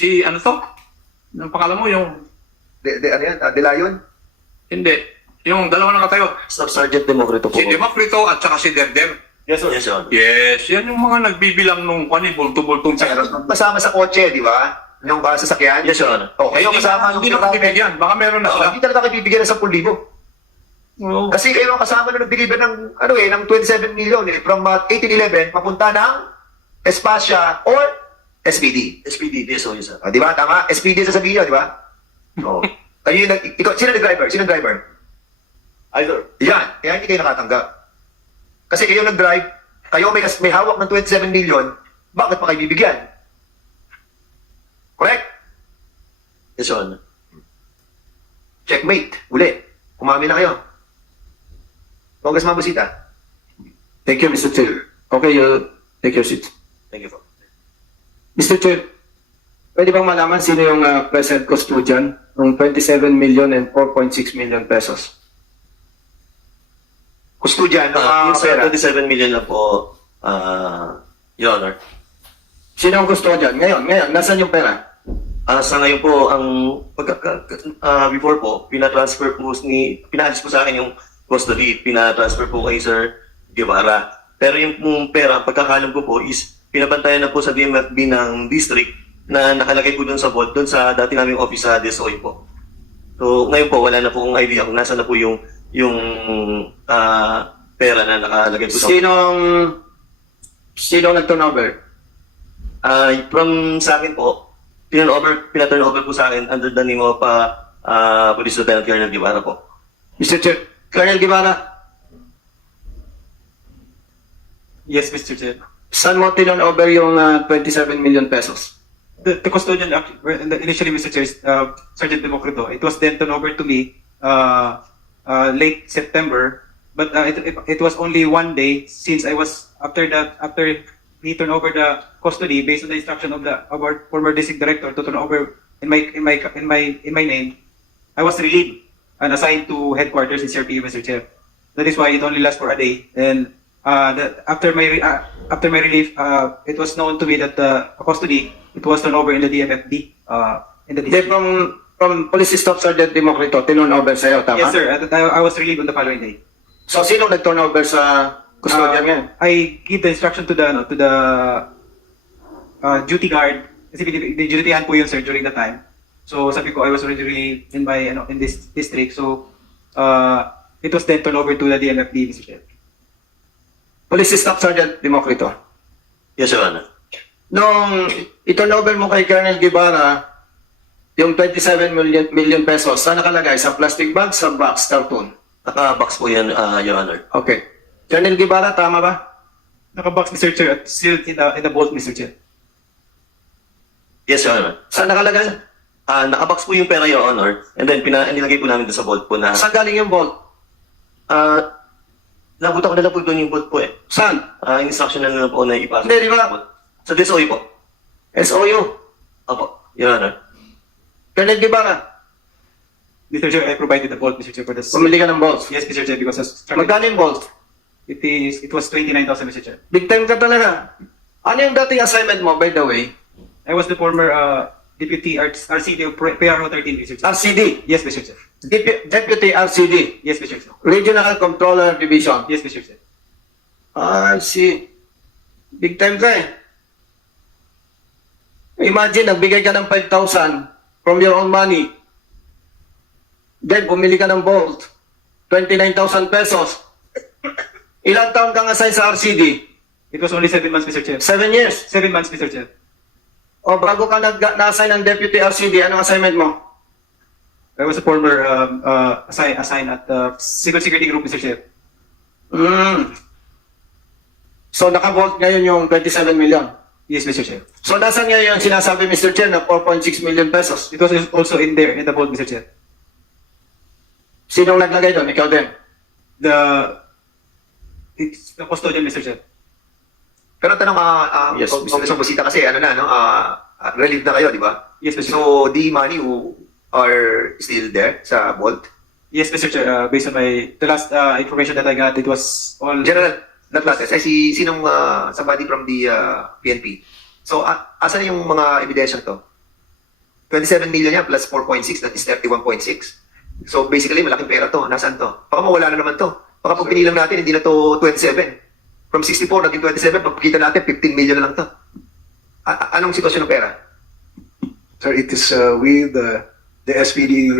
Si, ano to? Ang pangalan mo, yung, Ano yan? De Leon? hindi. Yung dalawa na katayo. Staff Sergeant Democrito po. Si Democrito at saka si Derdem. Yes, sir. Yes, Your Honor. Yes, yan yung mga nagbibilang nung bulto-bultong pera. Kasama sa kotse, di ba? Yung sasakyan? Yes, Your Honor. O, kayo kasama Hindi na bibigyan. Baka meron na sila. Hindi talaga kayo bibigyan ng 10,000. Oo. Kasi kayo ang kasama na nag-deliver ng, ng 27 million from 1811 papunta ng Espacia or SPD. SPD, yes, yes, sir. Di ba? Tama? SPD sa sabihin nyo, di ba? Oo. Kayo yung, sino nag-driver? Sino nag-driver? Either. Yan. Kaya hindi kayo nakatanggap. Kasi kayo nag-drive, kayo may hawak ng 27 million, bakit pa kayo bibigyan? Correct? Yes, Your Honor. Checkmate. Uli. Umami na kayo. Congressman Busita. Thank you, Mr. Chair. Okay, you take your seat. Thank you, sir. Mr. Chair, pwede bang malaman sino yung present custodian ng 27 million and 4.6 million pesos? Kustudyan ng Yung pera. 27 million na po, Your Honor. Sino ang custodian? Ngayon, nasaan yung pera? Sa ngayon po, before po, pinaalis po sa akin yung custody, pinatransfer po kay Sir Guevara. Pero yung pera, pagkakalam ko po is, pinabantayan na po sa DMFB ng district na nakalagay po doon sa vault, doon sa dati naming office sa DSOI po. So, ngayon po, wala na po akong idea kung nasa na po yung pera na nakalagay po sa Sinong nag-turnover? From sa akin po, pina-turn over po sa akin under the name of Police Lieutenant Colonel Guevara po. Mr. Chair, Colonel Guevara, Yes, Mr. Chair. saan mo turnover yung 27 million pesos? The custodian, initially, Mr. Chair, Sergeant Democrito, it was then turned over to me late September, but it was only one day since I was, after he turned over the custody based on the instruction of our former district director to turn over in my name, I was relieved and assigned to headquarters in CRPU, Mr. Chair. That is why it only lasts for a day. And after my relief, it was known to me that the custody it was turned over in the DMFB. Hindi, from Police Staff Sergeant Democrito, turnover sa'yo, tama? Yes, sir. I was relieved on the following day. So, sino nag-turnover sa custodian ngayon? I give the instruction to the duty guard kasi dutyhan po yun, sir, during the time. So sabi ko I was already in my in this district, so it was then turned over to the DMFD, Mr. Chair. Police Staff Sergeant Democrito. Yes, Your Honor. Nung i-turnover mo kay Colonel Guevara, yung 27 million pesos, saan nakalagay? Sa plastic bag, sa box, cartoon? Naka-box po yan, Your Honor. Okay. Colonel Guevara, tama ba? Naka-box, Mr. Chair, at sealed in the vault, Mr. Chair. Yes, Your Honor. Saan nakalagay? Naka-box po yung pera, Your Honor, and then nilagay po namin doon sa vault po na... Saan galing yung vault? Nabuta ko na lang po doon yung vault po eh. Saan? Instruction na lang po na ipasok. Hindi, di ba? Sa DSOI po. SOU. Opo, Your Honor. Colonel Guevara, Mr. Chair, I provided the vault, Mr. Chair, for this. pumili ka ng vault. Yes, Mr. Chair, because Magkano yung vault? it was 29,000, Mr. Chair. Big time ka talaga. Ano yung dating assignment mo, by the way? I was the former deputy RCD of PRO 13, Mr. Chair. RCD. Yes, Mr. Chair. Deputy RCD. Yes, Mr. Chair. Regional Controller Division. Yes, Mr. Chair. I see. Big time ka eh. Imagine, nagbigay ka ng 5,000 from your own money. Then, bumili ka ng vault. 29,000 pesos. Ilang taon kang assign sa RCD? It was only 7 months, Mr. Chair. 7 years. 7 months, Mr. Chair. O bago ka na-assign ng Deputy RCD, anong assignment mo? I was a former assigned at Civil Security Group, Mr. Chair. So, naka-vault ngayon yung 27 million. Yes, Mr. Chair. So, nasan ngayon yung sinasabi, Mr. Chair, na 4.6 million pesos? It was also in there, in the vault, Mr. Chair. Sinong naglagay doon? Ikaw din. It's the custodian, Mr. Chair. Pero tanong Yes, Congressman Busita kasi relieved na kayo, di ba? Yes, Mr. Chair. So the money who are still there sa vault. Yes, Mr. Chair. Based on the last information that I got, it was all... General, not natin. Ay somebody from the PNP. So asan yung mga ebidensya to? 27 million yan plus 4.6, that is 31.6. So basically, malaking pera to. Nasaan to? Baka mawala na naman to. Baka pag pinilang natin, hindi na to 27. From 64 naging 27, pagkita natin, 15 million na lang to. Anong sitwasyon ng pera? Sir, it is with the SPD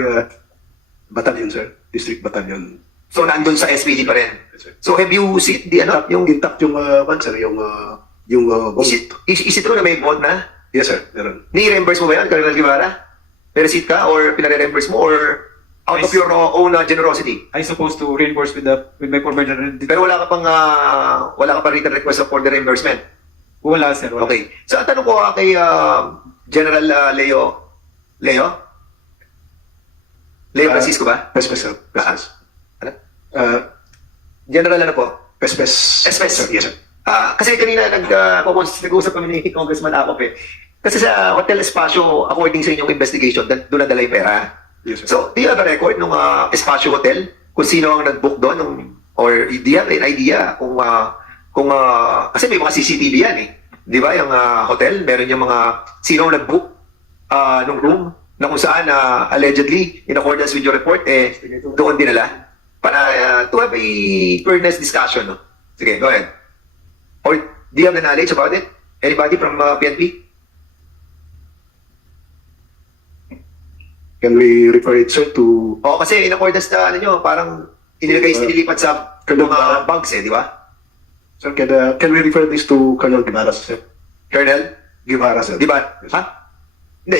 battalion, sir. District battalion. So nandun sa SPD pa rin. Yes, sir. So have you seen the ano? Yung intact yung, sir, yung bond. Is it true na may bond na? Yes, sir. Meron. Ni-reimburse mo ba yan, Colonel Guevara? May receipt ka or pinare-reimburse mo or out of your own generosity? I supposed to reimburse with my former Pero wala ka pang written request for the reimbursement. Wala, sir. Wala. Okay. So ang tanong ko kay General Leo Uh, Francisco ba? Pespes, sir. Pespes. Ano? General General ano po? Pespes. Pespes. Sir, yes, sir. Kasi kanina nag-usap kami ni Congressman Akop eh. Kasi sa Hotel Espacio, according sa inyong investigation, doon nadala yung pera. Yes, sir. So, do you have a record ng Espacio Hotel? Kung sino ang nag-book doon? Or do you have an idea kung kasi may mga CCTV yan eh. Di ba? Yung hotel, meron yung mga sino ang nag-book ng room na kung saan allegedly, in accordance with your report, doon dinala. Para to have a fairness discussion. No? Sige, go ahead. Or do you have the knowledge about it? Anybody from PNP? Can we refer it, sir, to Oo, kasi in accordance na ano nyo, parang inilipat sa mga bugs eh, di ba? Sir, can we refer this to Colonel Guevara, sir? Colonel? Guevara, sir. Di ba? Ha? Hindi,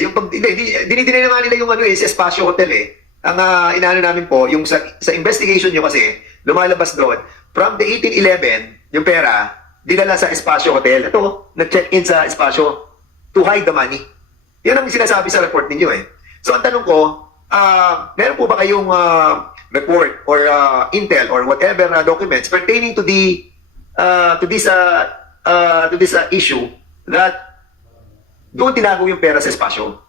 dinidinay na nga nila yung ano eh, sa Espacio Hotel eh. Ang inaano namin po, yung sa investigation nyo kasi, lumalabas doon, from the 1811, yung pera, dinala sa Espacio Hotel. Ito, nag-check-in sa Espacio to hide the money. Yun ang sinasabi sa report ninyo eh. So ang tanong ko, meron po ba kayong report or intel or whatever documents pertaining to this issue that doon tinago yung pera sa Espacio?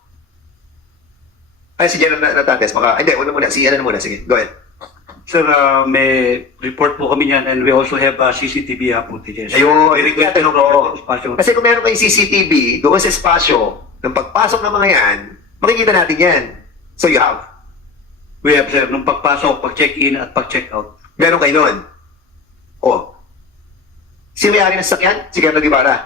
Ay, si General Natates, hindi, una muna, sige, go ahead. Sir, may report po kami niyan and we also have CCTV footages. Ayun, Very good tanong ko. Espasyo. Kasi kung meron kayong CCTV doon sa Espacio, nung pagpasok ng mga yan, makikita natin yan. So you have. We have, sir, nung pagpasok, pag-check-in at pag-check-out. Meron kayo nun. Oh. Sino may-ari ng sasakyan? Si Colonel Guevara.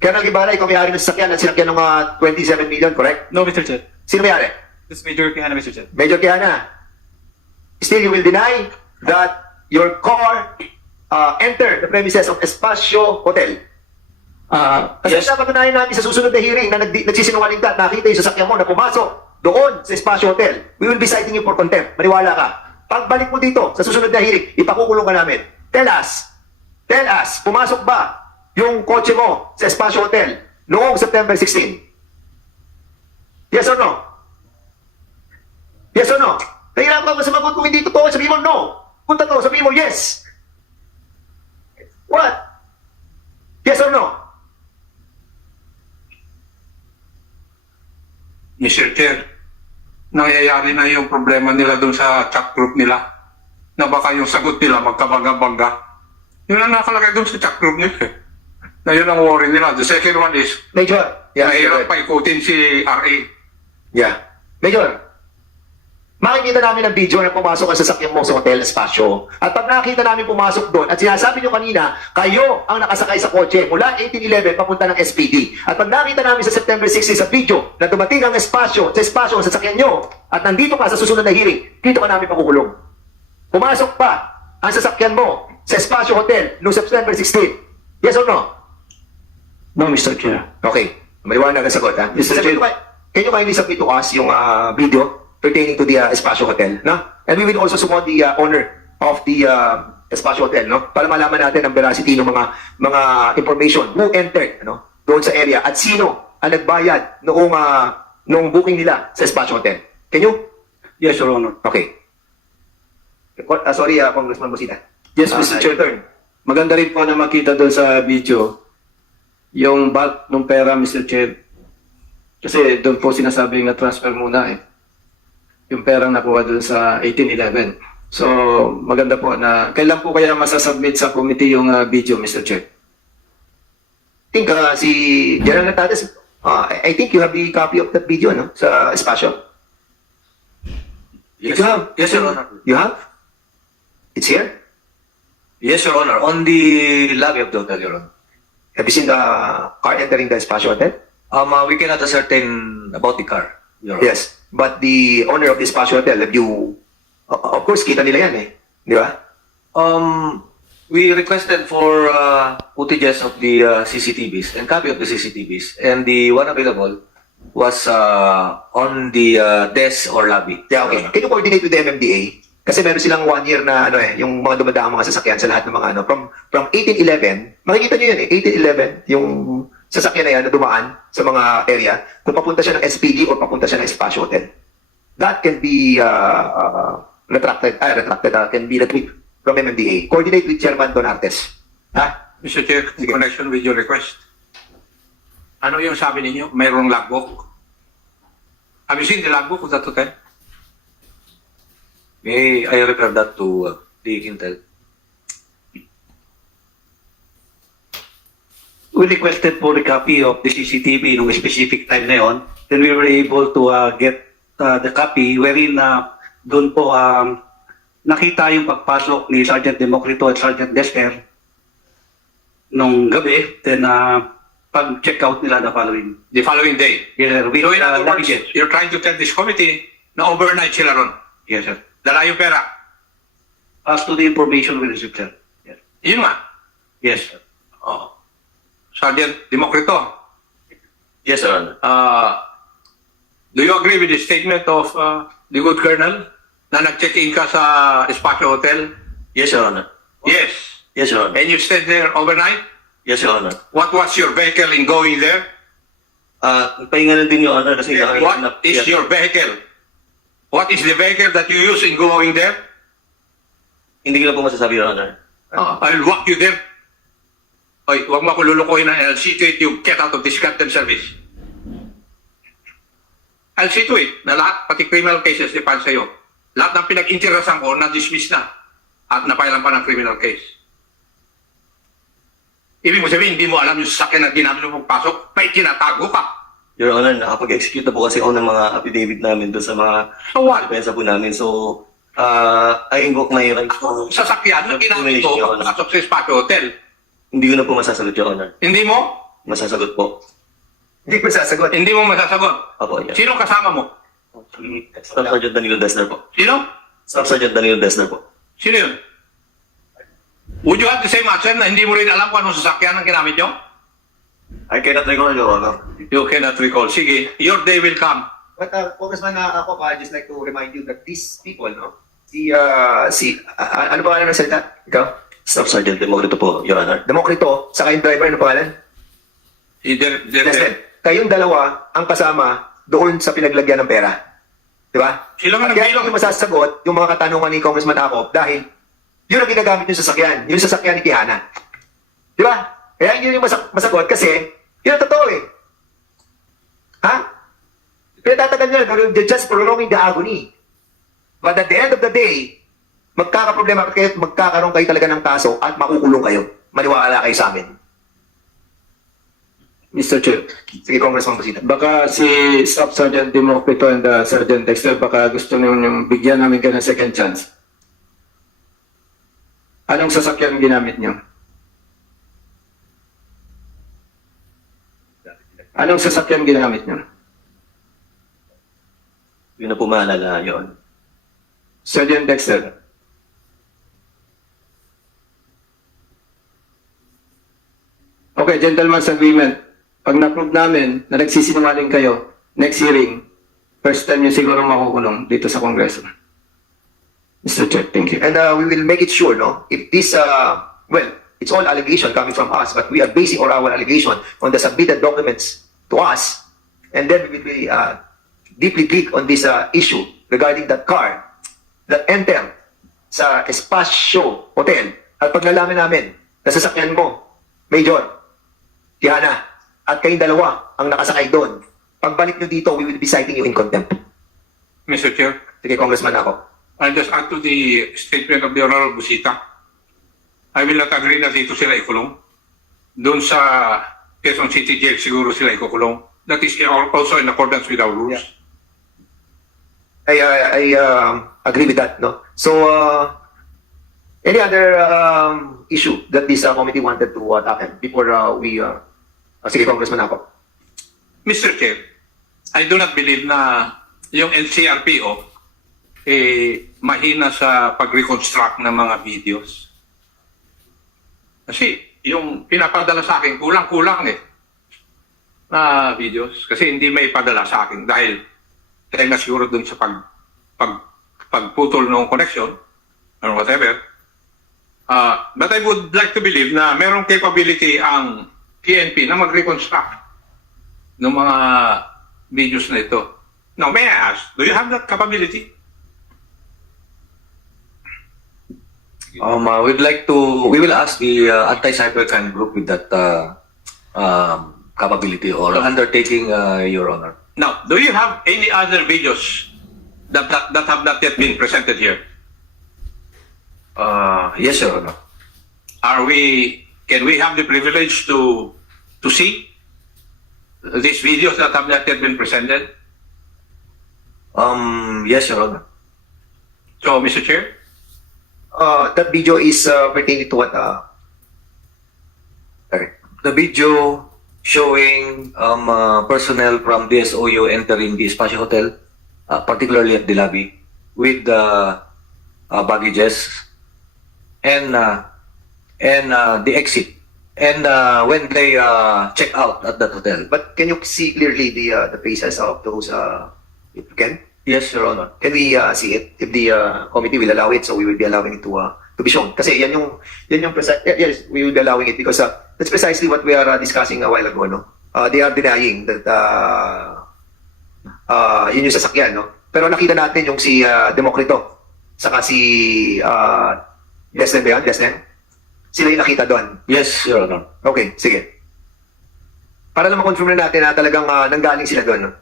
Colonel Guevara, ikaw may-ari ng sasakyan at sinakyan ng 27 million, correct? No, Mr. Chair. Sino may-ari? This Major Quijana, Mr. Chair. Major Quijana. Still, you will deny that your car entered the premises of Espacio Hotel. Kasi Yes. dapat unahin natin sa susunod na hearing na nagsisinungaling ka at nakita yung sasakyan mo na pumasok doon sa Espacio Hotel. We will be citing you for contempt. Maniwala ka. Pagbalik mo dito sa susunod na hearing, ipakukulong ka namin. Tell us, pumasok ba yung kotse mo sa Espacio Hotel noong September 16? Yes or no? Yes or no? Nahirapan ka sumagot kung hindi totoo, sabihin mo no. Kung totoo, sabihin mo yes. What? Yes or no? Mr. Chair, nangyayari na yung problema nila dun sa chat group nila na baka yung sagot nila magkabangga-bangga. Yun ang nakalagay dun sa chat group nila eh. Na yun ang worry nila. The second one is, Major. Yeah, nahirap pa ikutin si RA. Yeah. Major. Makikita namin ang video na pumasok ang sasakyan mo sa Hotel Espacio. At pag nakita namin pumasok doon, at sinasabi nyo kanina, kayo ang nakasakay sa kotse mula 1811 papunta ng SPD. At pag nakita namin sa September 16 sa video na dumating ang Espacio, sa Espacio ang sasakyan nyo, at nandito ka sa susunod na hearing, dito ka namin pakukulong. Pumasok pa ang sasakyan mo sa Espacio Hotel noong September 16. Yes or no? No, Mr. Chair. Okay. Maliwanag ang sagot, ha? Mr. Chair. Can you kindly submit to us yung video pertaining to the Espacio Hotel, no? And we will also summon the owner of the Espacio Hotel, no? Para malaman natin ang veracity ng mga information who entered, no? Doon sa area at sino ang nagbayad noong booking nila sa Espacio Hotel. Can you? Yes, Your Honor. Okay. Sorry, Congressman Busita. Yes, Mr. Chair. Turn. Maganda rin po na makita doon sa video yung bulk ng pera, Mr. Chair. Kasi doon po sinasabing na transfer muna eh. Yung perang nakuha doon sa 1811. So, maganda po na kailan po kaya masasubmit sa committee yung video, Mr. Chair? I think si General Natates I think you have the copy of that video, no? Sa espasyo. Yes, You have? yes, Your Honor. You have? It's here? Yes, Your Honor. On the lobby of the hotel, Your Honor. Have you seen the car entering the espasyo hotel? We cannot ascertain about the car, Your Honor. Yes. But the owner of the espasyo hotel, have you... of course, kita nila yan eh. Di ba? We requested for footages of the CCTVs and copy of the CCTVs, and the one available was on the desk or lobby. Yeah, okay. Can you coordinate with the MMDA? Kasi meron silang 1 year na yung mga dumadaang mga sasakyan sa lahat ng mga from 1811, makikita nyo yun eh, 1811, yung sasakyan na yan na dumaan sa mga area, kung papunta siya ng SPD or papunta siya ng espasyo hotel. That can be retracted, can be retrieved from MMDA. Coordinate with Chairman Don Artes. Ha? Mr. Chair, in connection with your request, ano yung sabi ninyo? Mayroong logbook? Have you seen the logbook of that hotel? May I refer that to the Intel? We requested for a copy of the CCTV nung specific time na yon. Then we were able to get the copy wherein doon po nakita yung pagpasok ni Sergeant Democrito at Sergeant Desper nung gabi. Then pag-check out nila the following. The following day. Yes, sir. With, So in other words, luggage. you're trying to tell this committee na overnight sila ron. Yes, sir. Dala yung pera. As to the information we received, sir. Yes, Yun nga. yes sir. Oh. Sergeant Democrito, Yes, Your Honor. do you agree with the statement of the good colonel na nag-check-in ka sa Espasyo Hotel? Yes, Your Honor. Yes. Yes, Your Honor. And you stayed there overnight? Yes, Your Honor. What was your vehicle in going there? Pahinga na din, Your Honor, kasi What is your vehicle? What is the vehicle that you use in going there? Hindi ko na po masasabi, Your Honor. I'll walk you there. Oy, huwag mo ako lulukuhin na I'll see to it you get out of this goddamn service. I'll see to it na lahat, pati criminal cases, ipal sa'yo. Lahat ng pinag-interesan ko, na-dismiss na. At napailan pa ng criminal case. Ibig mo sabihin, hindi mo alam yung sasakyan na ginamit mo pagpasok, may tinatago ka. Your Honor, nakapag-execute na po kasi ako ng mga affidavit namin doon sa mga So what? depensa po namin. So, I invoke my right Ako, sasakyan na ginamit ko, Your Honor. pagpasok sa Espasyo Hotel. Hindi ko na po masasagot, Your Honor. Hindi mo? Masasagot po. Hindi ko sasagot. Hindi mo masasagot. Opo, Your Sino kasama mo? Staff Sergeant Danilo Desner po. Sino? Staff Sergeant Danilo Desner po. Sino yun? Would you have the same answer na hindi mo rin alam kung anong sasakyan ang ginamit nyo? I cannot recall, Your Honor. You cannot recall. Sige, your day will come. But Congressman, ako pa, just like to remind you that these people, no? Ano pa ng salita? Ikaw? Staff Sergeant Democrito po, Your Honor. Democrito, saka yung driver, ano pangalan? Kayong dalawa ang kasama doon sa pinaglagyan ng pera. Di ba? Sila nga At kaya nagbilang. yung masasagot yung mga katanungan ni Congressman Akop dahil yun ang ginagamit yung sasakyan. Yung sasakyan ni Tihana. Di ba? Kaya yun yung masagot kasi yun ang totoo eh. Ha? Pinatatagal nyo, they're just prolonging the agony. But at the end of the day, magkakaproblema kayo at magkakaroon kayo talaga ng kaso at makukulong kayo. Maniwala kayo sa amin. Mr. Chair, Sige, Congressman Busita. baka si Staff Sergeant Democrito and Sergeant Dexter, baka gusto niyo yung bigyan namin ka ng second chance. Anong sasakyan ginamit niyo? Anong sasakyan ginamit niyo? Yun na po maalala, Your Honor. Sergeant Dexter. Okay, gentleman's agreement. Pag na-prove namin na nagsisinungaling kayo, next hearing, first time nyo siguro makukulong dito sa Kongreso. Mr. Chair, thank you. And we will make it sure, no? If this, well, it's all allegation coming from us, but we are basing our allegation on the submitted documents to us, and then we will be deeply dig on this issue regarding that car that entered sa Espasyo Hotel. At pag nalaman namin na sasakyan mo, Major, Tihana, at kayong dalawa ang nakasakay doon, pagbalik nyo dito, we will be citing you in contempt. Mr. Chair, Sige, Congressman ako. I'll just add to the statement of the Honorable Busita. I will not agree na dito sila ikulong. Doon sa Quezon City Jail siguro sila ikukulong. That is also in accordance with our rules. I agree with that, no? So, any other issue that this committee wanted to tackle before we... sige, Congressman ako. Mr. Chair, I do not believe na yung NCRPO mahina sa pag-reconstruct ng mga videos. Kasi yung pinapadala sa akin, kulang-kulang na videos. Kasi hindi may padala sa akin dahil na siguro dun sa pagputol ng connection or whatever. But I would like to believe na merong capability ang PNP na mag-reconstruct ng mga videos na ito. Now, may I ask, do you have that capability? We will ask the anti-cybercrime group with that capability or undertaking, Your Honor. Now, do you have any other videos that have not yet been presented here? Yes, Your Honor. Can we have the privilege to see these videos that have not yet been presented? Yes, Your Honor. So, Mr. Chair, That video is pertaining to what? The video showing personnel from DSOU entering the Espacio Hotel, particularly at the lobby, with baggages and the exit, and when they check out at that hotel. But can you see clearly the faces of those? If you can? Yes, Your Honor. Can we see it if the committee will allow it? So we will be allowing it to be shown. Kasi yan yung yes, we will be allowing it because that's precisely what we are discussing a while ago, no? They are denying that yun yung sasakyan, no? Pero nakita natin yung si Demokrito saka si Deslen ba yan? Deslen? Sila yung nakita doon. Yes, Your Honor. Okay, sige. Para lang ma-confirm na natin na talagang nanggaling sila doon, no?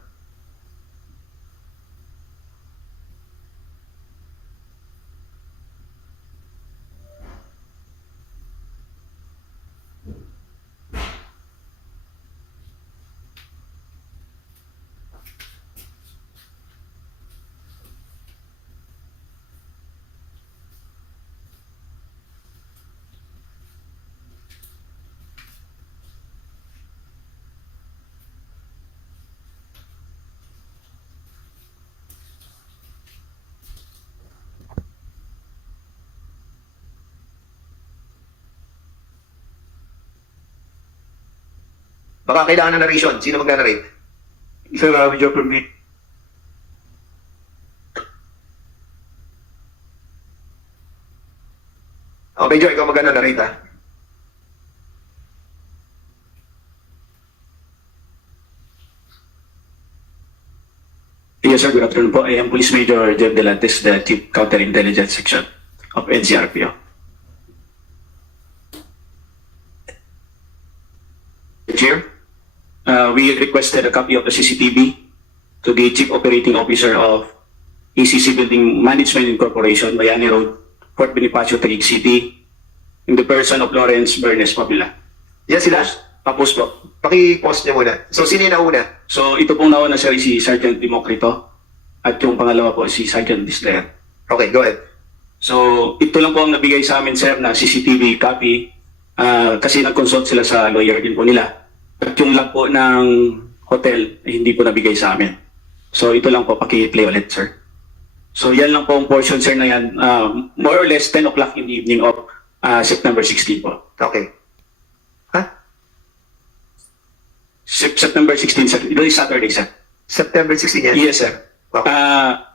Baka kailangan ng narration. Sino mag-narrate? Sir, with your permit. Medyo ikaw mag-narrate, ha? Yes, sir. Good afternoon po. I am Police Major Jeff Delantes, the Chief Counterintelligence Section of NCRPO. Chair? We requested a copy of the CCTV to the Chief Operating Officer of ACC Building Management Incorporation, Bayani Road, Fort Bonifacio, Taguig City, in the person of Lawrence Bernes Pabila. Yan sila? Tapos po. Paki-post niyo muna. So, sino yung nauna? So, ito pong nauna, sir, si Sergeant Demokrito at yung pangalawa po si Sergeant Disler. Okay, go ahead. So, ito lang po ang nabigay sa amin, sir, na CCTV copy kasi nag-consult sila sa lawyer din po nila. At yung lang po ng hotel ay hindi po nabigay sa amin. So, ito lang po, paki-play ulit, sir. So, yan lang po ang portion, sir, na yan. More or less 10 o'clock in the evening of September 16 po. Okay. Ha? September 16, sir. Ito is Saturday, sir. September 16 yan? Yes, sir. Okay.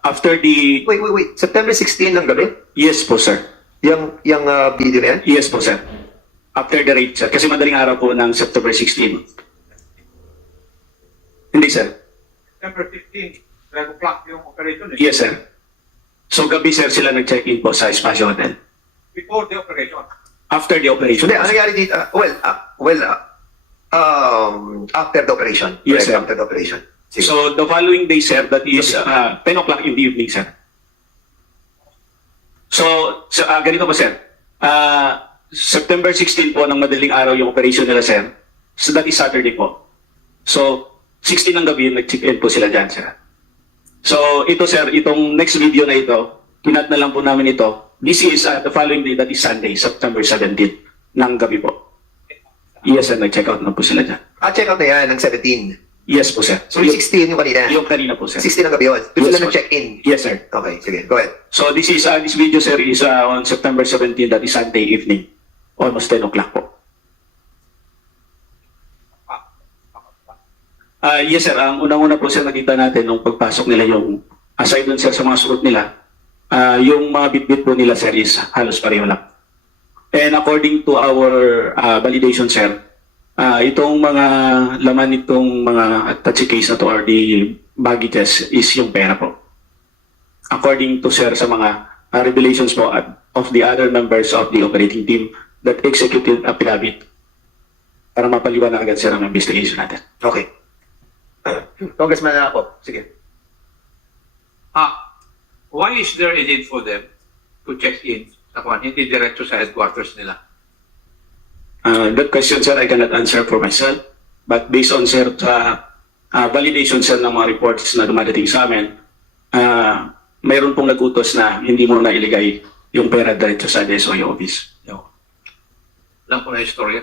After the... Wait. September 16 ng gabi? Yes po, sir. Yung video na yan? Yes po, sir. After the raid, sir. Kasi madaling araw po ng September 16. Hindi, sir. September 15, 12 o'clock yung operation. Yes, sir. So, gabi, sir, sila nag-check-in po sa Espacio Hotel. Before the operation. After the operation. Hindi, ano nangyari dito? After the operation. Yes, sir. After the operation. Sige. So, the following day, sir, that is 10 o'clock in the evening, sir. So ganito po, sir. September 16 po ng madaling araw yung operation nila, sir. So, that is Saturday po. So, 16 ng gabi, nag-check-in po sila dyan, sir. So, ito sir, itong next video na ito, kinat na lang po namin ito. This is the following day, that is Sunday, September 17 ng gabi po. Yes, sir, nag-check out na po sila dyan. Check out na yan ng 17. Yes po, sir. So, yung 16 yung kanina. Yung kanina po, sir. 16 ang gabi yun. Doon Yes, sila sir. nag-check-in. Yes, sir. Okay, sige. Go ahead. So this is this video, sir, is on September 17, that is Sunday evening. Almost 10 o'clock po. Yes, sir. Ang unang-una po, sir, nakita natin nung pagpasok nila yung, aside dun, sir, sa mga suot nila, yung mga bitbit po nila, sir, is halos pareho lang. And according to our validation, sir, itong mga laman nitong mga attache case na to or the baggages is yung pera po. According to, sir, sa mga revelations po of the other members of the operating team that executed a affidavit para mapaliwanag agad, sir, ang investigation natin. Okay. Congressman po. Sige. Why is there a need for them to check in sa kwan, hindi diretso sa headquarters nila? That question, sir, I cannot answer for myself. But based on, sir, sa validation, sir, ng mga reports na dumadating sa amin, mayroon pong nag-utos na hindi mo na iligay yung pera diretso sa DSOE office. Lang po na istorya.